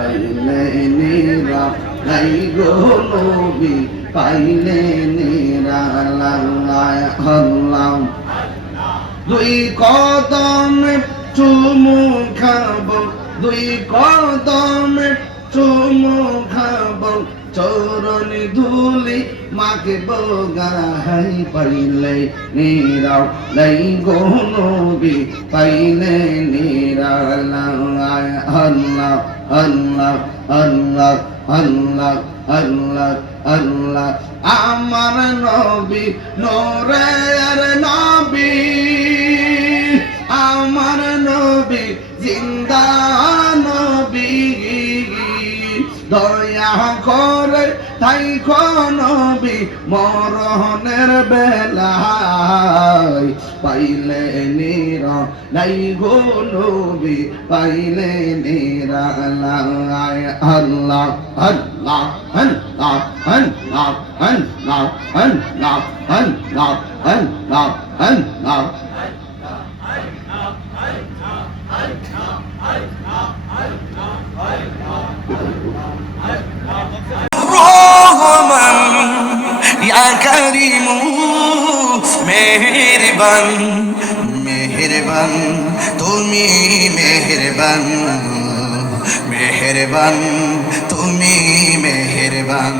পাইলে নিরালাই গো নবী পাইলে নিরালায় আল্লাহ দুই কদমে চুমু খাবো দুই কদমে চুমু খাবো চরণ ধুলি মাকে বগাই পাইলে নিরালাই গো নবী পাইলে নিরালায় আল্লাহ আল্লাহ আল্লাহ আল্লাহ আল্লাহ আল্লাহ আমার নবী নূরের নবী আমার নবী জিন্দা নবী দয়া করে তাই নবী মরণের বেলায় পাইলে নিরালাই গো নবী পাইলে নিরালায় আল্লাহ আল্লাহ আল্লাহ আল্লাহ আল্লাহ আল্লাহ আল্লাহ আল্লাহ আল্লাহ রহমান ইয়া করিম মেহেরবান মেহেরবান তুমি মেহেরবান মেহেরবান তুমি মেহেরবান